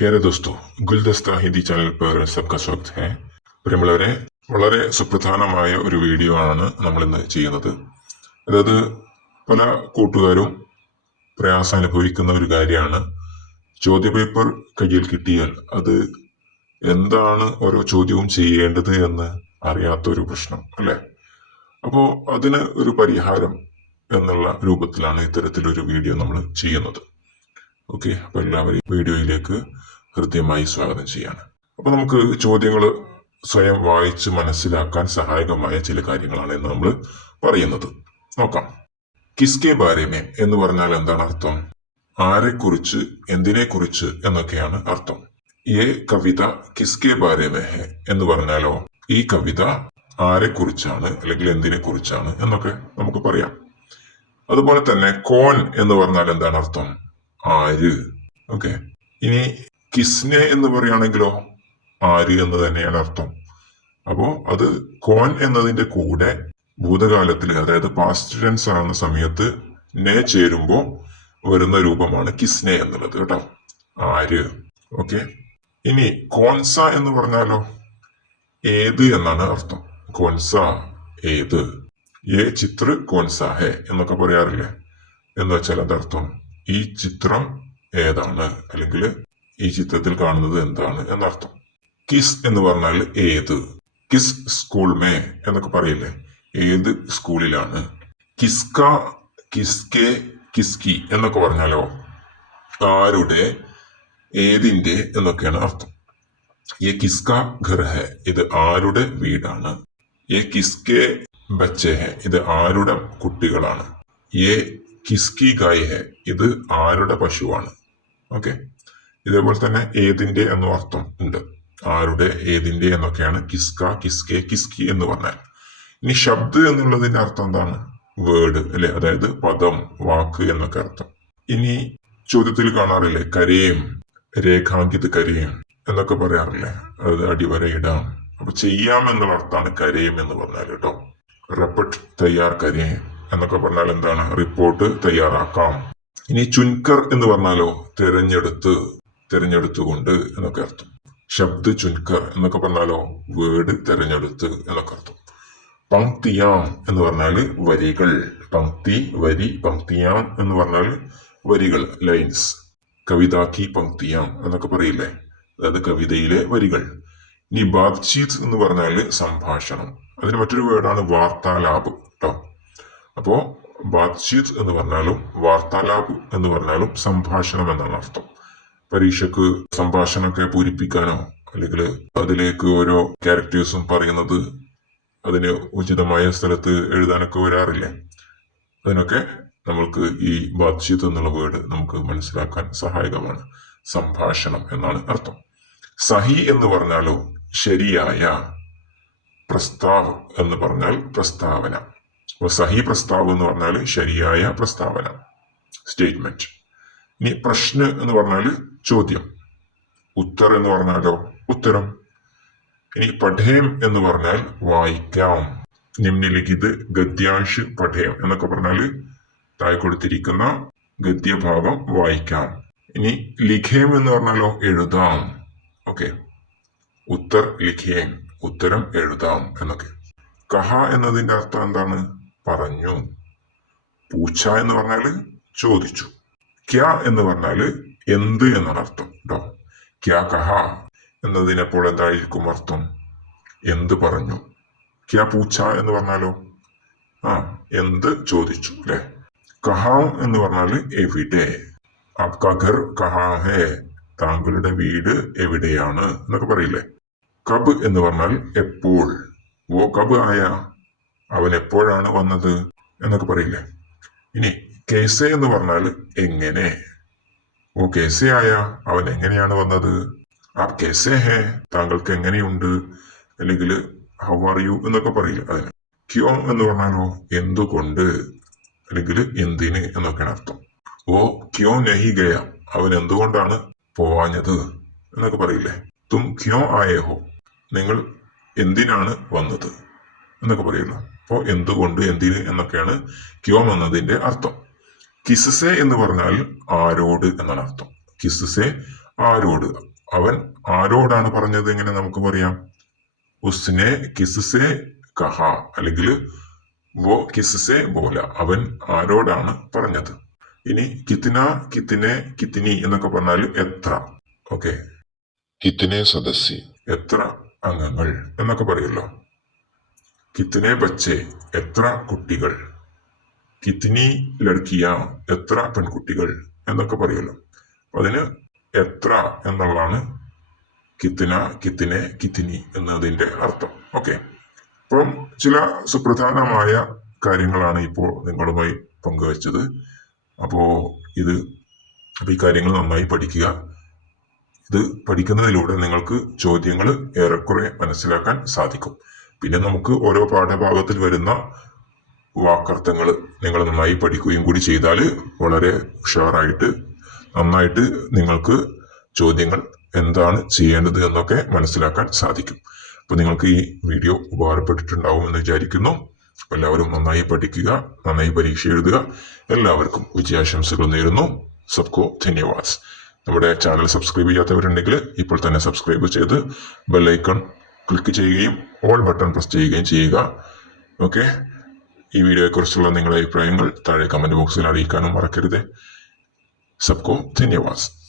പ്യാരെ ദോസ്തോ ഗുൽദസ്ത ഹിന്ദി ചാനൽ പേര് സബ്ക സ്വാഗത് ഹെ. പ്രിയമുള്ളവരെ വളരെ സുപ്രധാനമായ ഒരു വീഡിയോ ആണ് നമ്മൾ ഇന്ന് ചെയ്യുന്നത്. അതായത് പല കൂട്ടുകാരും പ്രയാസം അനുഭവിക്കുന്ന ഒരു കാര്യമാണ്. ചോദ്യപേപ്പർ കയ്യിൽ കിട്ടിയാൽ അത് എന്താണ് ഓരോ ചോദ്യവും ചെയ്യേണ്ടത് എന്ന് അറിയാത്ത ഒരു പ്രശ്നം അല്ലെ? അപ്പോൾ അതിന് ഒരു പരിഹാരം എന്നുള്ള രൂപത്തിലാണ് ഇത്തരത്തിലൊരു വീഡിയോ നമ്മൾ ചെയ്യുന്നത്. ഓക്കെ അപ്പൊ എല്ലാവരെയും വീഡിയോയിലേക്ക് ഹൃദ്യമായി സ്വാഗതം ചെയ്യാണ്. അപ്പൊ നമുക്ക് ചോദ്യങ്ങൾ സ്വയം വായിച്ച് മനസ്സിലാക്കാൻ സഹായകമായ ചില കാര്യങ്ങളാണ് എന്ന് നമ്മൾ പറയുന്നത്. നോക്കാം. കിസ്കെ ബാരേമേ എന്ന് പറഞ്ഞാൽ എന്താണ് അർത്ഥം? ആരെക്കുറിച്ച് എന്തിനെക്കുറിച്ച് എന്നൊക്കെയാണ് അർത്ഥം. ഏ കവിത കിസ്കെ ബാരേമേ എന്ന് പറഞ്ഞാലോ? ഈ കവിത ആരെക്കുറിച്ചാണ് അല്ലെങ്കിൽ എന്തിനെക്കുറിച്ചാണ് എന്നൊക്കെ നമുക്ക് പറയാം. അതുപോലെ തന്നെ കോൺ എന്ന് പറഞ്ഞാൽ എന്താണ് അർത്ഥം? ആര്? ഓക്കെ. ഇനി കിസ്നെ എന്ന് പറയുകയാണെങ്കിലോ ആര് എന്ന് തന്നെയാണ് അർത്ഥം. അപ്പോ അത് കോൻ എന്നതിന്റെ കൂടെ ഭൂതകാലത്തിൽ അതായത് പാസ്റ്റ് ടെൻസ് ആവുന്ന സമയത്ത് നേ ചേരുമ്പോ വരുന്ന രൂപമാണ് കിസ്നെ എന്നുള്ളത് കേട്ടോ. ആര്? ഓക്കെ. ഇനി കോൺസ എന്ന് പറഞ്ഞാലോ? ഏത് എന്നാണ് അർത്ഥം. കോൺസ ഏത്? ഏ ചിത്ര കോൺസ ഹെ എന്നൊക്കെ പറയാറില്ലേ? എന്ന് വെച്ചാൽ അതർത്ഥം ഈ ചിത്രം ഏതാണ്? അല്ലെങ്കിൽ ഈ ചിത്രത്തിൽ കാണുന്നത് എന്താണ് എന്നർത്ഥം. കിസ് എന്ന് പറഞ്ഞാൽ ഏത്? കിസ് സ്കൂൾ മേ എന്നൊക്കെ പറയില്ലേ? ഏത് സ്കൂളിലാണ്? കിസ്ക കിസ്കെ കിസ്കി എന്നൊക്കെ പറഞ്ഞാലോ? ആരുടെ? ഏതിന്റെ എന്നൊക്കെയാണ് അർത്ഥം. ഏ കിസ്ക ഘർ ഇത് ആരുടെ വീടാണ്? ഏ കിസ്കെ ബച്ചെ ഹെ ഇത് ആരുടെ കുട്ടികളാണ്? ഏ കിസ്കി ഗായ് ഹെ ഇത് ആരുടെ പശുവാണ്? ഓക്കെ ഇതേപോലെ തന്നെ ഏതിന്റെ എന്നും അർത്ഥം ഉണ്ട്. ആരുടെ ഏതിന്റെ എന്നൊക്കെയാണ് കിസ്ക കിസ്കെ കിസ്കി എന്ന് പറഞ്ഞാൽ. ഇനി ശബ്ദ് എന്നുള്ളതിന്റെ അർത്ഥം എന്താണ്? വേർഡ് അല്ലെ? അതായത് പദം വാക്ക് എന്നൊക്കെ അർത്ഥം. ഇനി ചോദ്യത്തിൽ കാണാറില്ലേ? കരയും രേഖാങ്കിത് കരയും എന്നൊക്കെ പറയാറില്ലേ? അത് അടിവരയിടാം. അപ്പൊ ചെയ്യാം എന്നുള്ള അർത്ഥമാണ് കരയും എന്ന് പറഞ്ഞാൽ കേട്ടോ. റെപ്പട്ട് തയ്യാർ കരയും എന്നൊക്കെ പറഞ്ഞാൽ എന്താണ്? റിപ്പോർട്ട് തയ്യാറാക്കാം. ഇനി ചുൻകർ എന്ന് പറഞ്ഞാലോ? തിരഞ്ഞെടുത്ത് തിരഞ്ഞെടുത്തുകൊണ്ട് എന്നൊക്കെ അർത്ഥം. ശബ്ദ് ചുൻകർ എന്നൊക്കെ പറഞ്ഞാലോ? വേർഡ് തിരഞ്ഞെടുത്ത് എന്നൊക്കെ അർത്ഥം. പങ്ക്തിയാം എന്ന് പറഞ്ഞാൽ വരികൾ. പങ്ക്തി വരി പങ്ക്തിയാം എന്ന് പറഞ്ഞാൽ വരികൾ ലൈൻസ് കവിതാക്കി പങ്ക്തിയാം എന്നൊക്കെ പറയില്ലേ? അതായത് കവിതയിലെ വരികൾ. ഇനി ബാത്ചീത് എന്ന് പറഞ്ഞാൽ സംഭാഷണം. അതിന് മറ്റൊരു വേർഡാണ് വാർത്താലാപ് കേട്ടോ അപ്പോ ബാത്ചീത് എന്ന് പറഞ്ഞാലും വാർത്താലാപ് എന്ന് പറഞ്ഞാലും സംഭാഷണം എന്നാണ് അർത്ഥം. പരീക്ഷക്ക് സംഭാഷണമൊക്കെ പൂരിപ്പിക്കാനോ അല്ലെങ്കിൽ അതിലേക്ക് ഓരോ ക്യാരക്ടേഴ്സും പറയുന്നത് അതിന് ഉചിതമായ സ്ഥലത്ത് എഴുതാനൊക്കെ വരാറില്ലേ? അതിനൊക്കെ നമ്മൾക്ക് ഈ ബാത്ചീത് എന്നുള്ള വേർഡ് നമുക്ക് മനസ്സിലാക്കാൻ സഹായകമാണ്. സംഭാഷണം എന്നാണ് അർത്ഥം. സഹി എന്ന് പറഞ്ഞാലോ ശരിയായ പ്രസ്താവ് എന്ന് പറഞ്ഞാൽ പ്രസ്താവന. സഹി പ്രസ്താവ് എന്ന് പറഞ്ഞാൽ ശരിയായ പ്രസ്താവന. സ്റ്റേറ്റ്മെന്റ് ഇനി പ്രശ്ന എന്ന് പറഞ്ഞാൽ ചോദ്യം. ഉത്തർ എന്ന് പറഞ്ഞാലോ ഉത്തരം. ഇനി പഠേം എന്ന് പറഞ്ഞാൽ വായിക്കാം. നിമ്നലിഖിത് ഗദ്യാംശ് പഠേം എന്നൊക്കെ പറഞ്ഞാൽ താഴെ കൊടുത്തിരിക്കുന്ന ഗദ്യഭാഗം വായിക്കാം. ഇനി ലിഖേം എന്ന് പറഞ്ഞാലോ എഴുതാം. ഓക്കെ. ഉത്തർ ലിഖേം ഉത്തരം എഴുതാം എന്നൊക്കെ. കഹ എന്നതിന്റെ അർത്ഥം എന്താണ്? പറഞ്ഞു. പൂച്ച എന്ന് പറഞ്ഞാൽ ചോദിച്ചു. ക്യാ എന്ന് പറഞ്ഞാൽ എന്ത് എന്നാണ് അർത്ഥം. കേട്ടോ ക്യാ കഹ എന്നതിനെപ്പോൾ എന്തായിരിക്കും അർത്ഥം? എന്ത് പറഞ്ഞു. ക്യാ പൂച്ച എന്ന് പറഞ്ഞാലോ? ആ എന്ത് ചോദിച്ചു അല്ലെ? കഹ എന്ന് പറഞ്ഞാൽ എവിടെ? ആപ്കാ ഘർ താങ്കളുടെ വീട് എവിടെയാണ് എന്നൊക്കെ പറയില്ലേ? കബ് എന്ന് പറഞ്ഞാൽ എപ്പോൾ? ഓ കബ് ആയ? അവൻ എപ്പോഴാണ് വന്നത് എന്നൊക്കെ പറയില്ലേ? ഇനി കേസെ എന്ന് പറഞ്ഞാൽ എങ്ങനെ? ഓ കേസെ ആയ അവൻ എങ്ങനെയാണ് വന്നത്? ആ കേസെ ഹേ താങ്കൾക്ക് എങ്ങനെയുണ്ട്? അല്ലെങ്കിൽ ഹൗ ആർ യു എന്നൊക്കെ പറയില്ല അതിന്. ക്യോ എന്ന് പറഞ്ഞാലോ എന്തുകൊണ്ട്? അല്ലെങ്കിൽ എന്തിന് എന്നൊക്കെയാണ് അർത്ഥം. ഓ ക്യോ നഹി ഗയ അവൻ എന്തുകൊണ്ടാണ് പോവാഞ്ഞത് എന്നൊക്കെ പറയില്ലേ. തും ക്യോ ആയേഹോ നിങ്ങൾ എന്തിനാണ് വന്നത്? എന്നൊക്കെ പറയുന്നു. അപ്പോൾ എന്തുകൊണ്ട് എന്തിന് എന്നൊക്കെയാണ് ക്യോം എന്നതിന്റെ അർത്ഥം. കിസ്സെ എന്ന് പറഞ്ഞാൽ ആരോട് എന്നാണ് അർത്ഥം. കിസ്സെ ആരോട്. അവൻ ആരോടാണ് പറഞ്ഞത് എങ്ങനെ നമുക്ക് പറയാം? ഉസ്നെ കിസ്സെ കഹ അല്ലെങ്കിൽ വോ കിസ്സെ ബോല. അവൻ ആരോടാണ് പറഞ്ഞത്? ഇനി കിത്തിന കിത്തിനെ കിത്തിനി എന്നൊക്കെ പറഞ്ഞാൽ എത്ര? ഓക്കെ. കിത്തിനെ സദസ്സി. എത്ര അംഗങ്ങൾ എന്നൊക്കെ പറയുമല്ലോ. കിത്തിനെ ബച്ചെ എത്ര കുട്ടികൾ? കിത്തിനി ലടുക്കിയ എത്ര പെൺകുട്ടികൾ? എന്നൊക്കെ പറയുമല്ലോ. അതിന് എത്ര എന്നുള്ളതാണ് കിത്തിന കിത്തിനെ കിത്തിനി എന്നതിന്റെ അർത്ഥം. ഓക്കെ. അപ്പം ചില സുപ്രധാനമായ കാര്യങ്ങളാണ് ഇപ്പോൾ നിങ്ങളുമായി പങ്കുവച്ചത്. അപ്പോൾ ഇത് അപ്പോൾ ഈ കാര്യങ്ങൾ നന്നായി പഠിക്കുക. ഇത് പഠിക്കുന്നതിലൂടെ നിങ്ങൾക്ക് ചോദ്യങ്ങൾ ഏറെക്കുറെ മനസ്സിലാക്കാൻ സാധിക്കും. പിന്നെ നമുക്ക് ഓരോ പാഠഭാഗത്തിൽ വരുന്ന വാക്കർത്ഥങ്ങൾ നിങ്ങൾ നന്നായി പഠിക്കുകയും കൂടി ചെയ്താൽ വളരെ ഉഷാറായിട്ട് നന്നായിട്ട് നിങ്ങൾക്ക് ചോദ്യങ്ങൾ എന്താണ് ചെയ്യേണ്ടത് എന്നൊക്കെ മനസ്സിലാക്കാൻ സാധിക്കും. അപ്പോൾ നിങ്ങൾക്ക് ഈ വീഡിയോ ഉപകാരപ്പെട്ടിട്ടുണ്ടാവും എന്ന് വിചാരിക്കുന്നു. എല്ലാവരും നന്നായി പഠിക്കുക നന്നായി പരീക്ഷ എഴുതുക. എല്ലാവർക്കും വിജയാശംസകൾ നേരുന്നു. സബ്കോ ധന്യവാദ്. നമ്മുടെ ചാനൽ സബ്സ്ക്രൈബ് ചെയ്യാത്തവരുണ്ടെങ്കിൽ ഇപ്പോൾ തന്നെ സബ്സ്ക്രൈബ് ചെയ്ത് ബെല്ലൈക്കൺ ക്ലിക്ക് ചെയ്യുകയും ഓൾ ബട്ടൺ പ്രസ് ചെയ്യുകയും ചെയ്യുക. ഓക്കെ ഈ വീഡിയോയെക്കുറിച്ചുള്ള നിങ്ങളുടെ അഭിപ്രായങ്ങൾ താഴെ കമന്റ് ബോക്സിൽ അറിയിക്കാനും മറക്കരുത്. സബ്കോ ധന്യവാദ്.